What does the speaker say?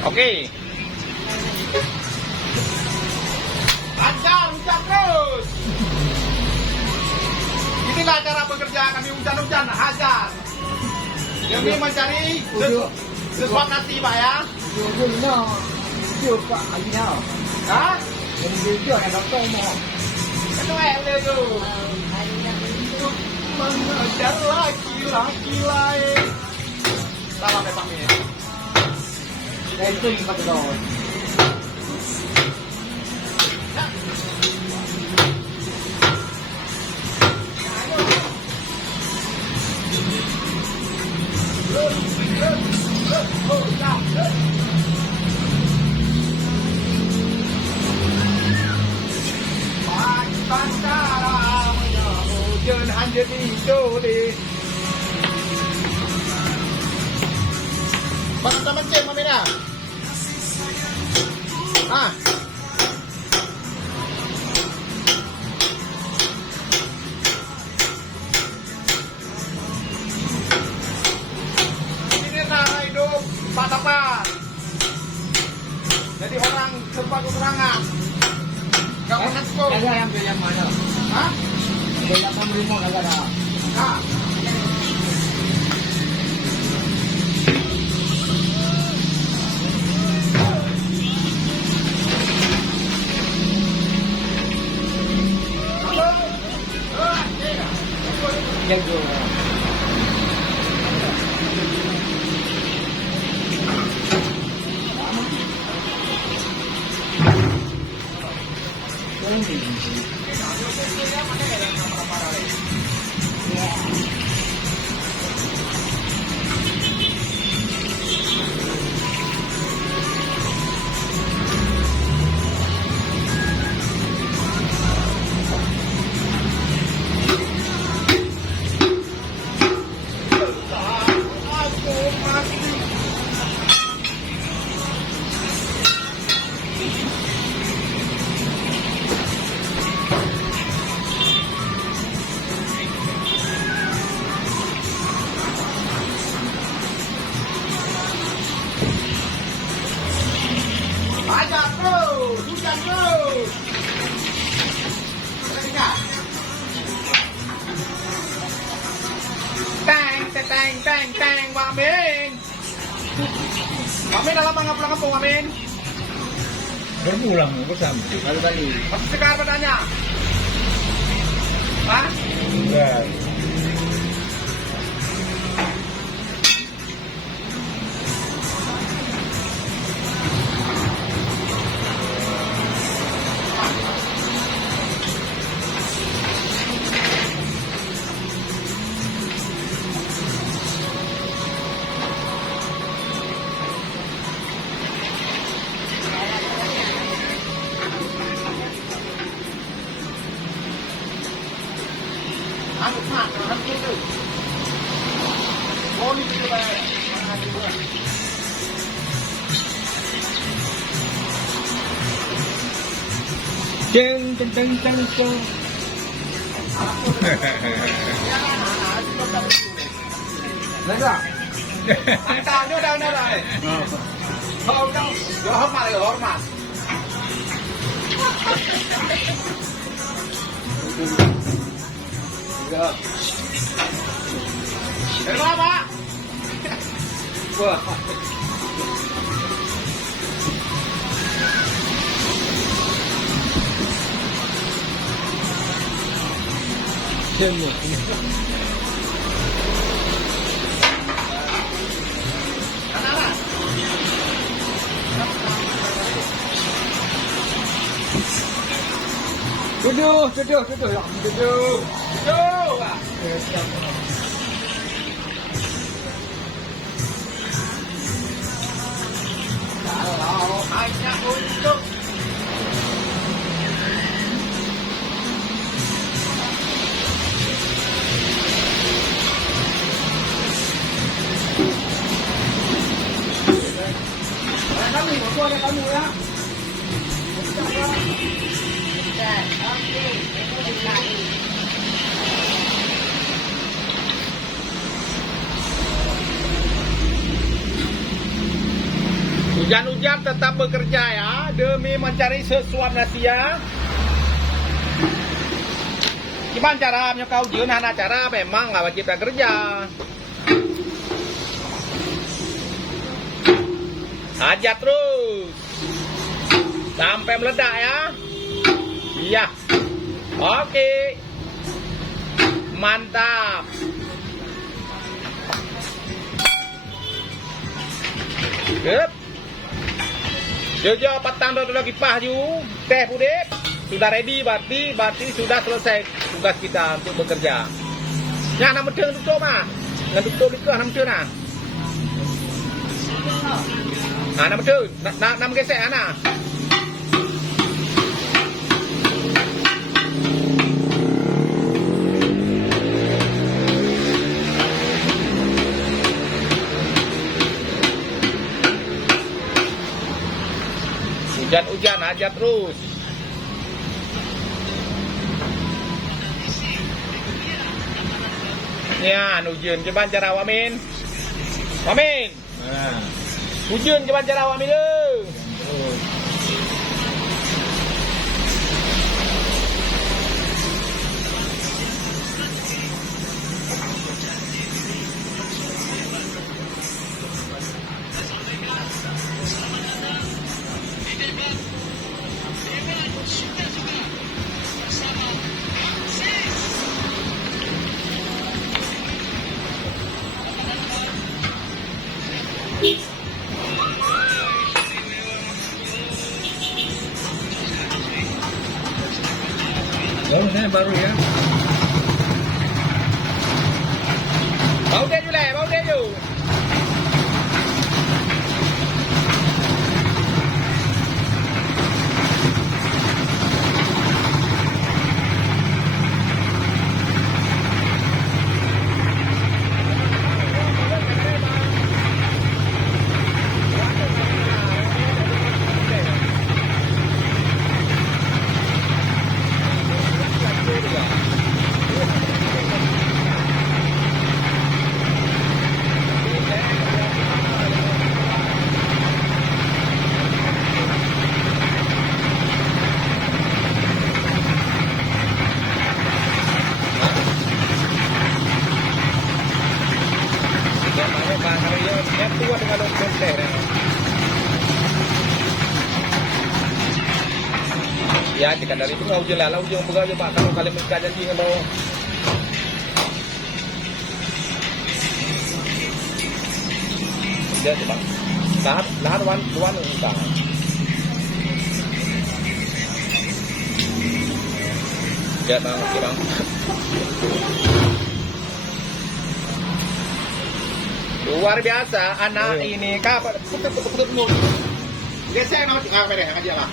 Oke. Lancar, hujan terus. Inilah cara bekerja kami hujan-hujan, hajar. Demi mencari sesuap nasi, Pak ya. Hah? Itu itu. Mengejar laki-laki lain. Salam ya Pak ya. Itu yang pakai daun. Jadi itu di teman-teman cek mamina. Ah. Ini cara hidup Pak Tapan. Jadi orang serba kekurangan. Gak pernah cukup. Ada yang beli yang mana? Hah? Beli yang pemerintah agak ada. Nah. Jago. Banyak terus, hujan terus. Teng, Pak Amin. Pak Amin dalam pulang kampung, Amin. Berpulang aku sampai kali-kali. Masih sekarang bertanya. Hah? Enggak. Aku mak, aku tu. Oh ni tu lah. Ceng ceng ceng ceng ceng. Ada. Tahu dia dah dah. Kau hormat, hormat. Dari mana, Pak? Wah. Ceng. Anak-anak. Duduk. Ya, duduk. Jauh. Kalau hanya untuk Kami, aku ada kamu ya. Hujan-hujan tetap bekerja ya, demi mencari sesuap nasi ya. Gimana caranya kau ujian anak cara memang nggak wajib kerja. Hajar terus sampai meledak ya. Iya. Oke. Mantap. Yep. Jojo patang dulu lagi pah ju. Teh pudip. Sudah ready berarti sudah selesai tugas kita untuk bekerja. Ya nama betul tutup mah. Ngan tutup itu nama betul nah. Nama betul. Nama gesek ana. Hujan-hujan aja terus. Ya, hujan coba cara wamin. Wamin. Nah, Hujan coba cara wamin lu. terus. Oh, ini baru ya. Bau dia juga, bau dia juga. Tua dengan dokter teh. Ya, jika dari itu kau jelas, ujung pegang je pak kalau kalian mereka janji kalau dia coba lahat wan utang. Ya bang, bang. Luar biasa anak ini kapan putut mulut. Gesek nama aja lah.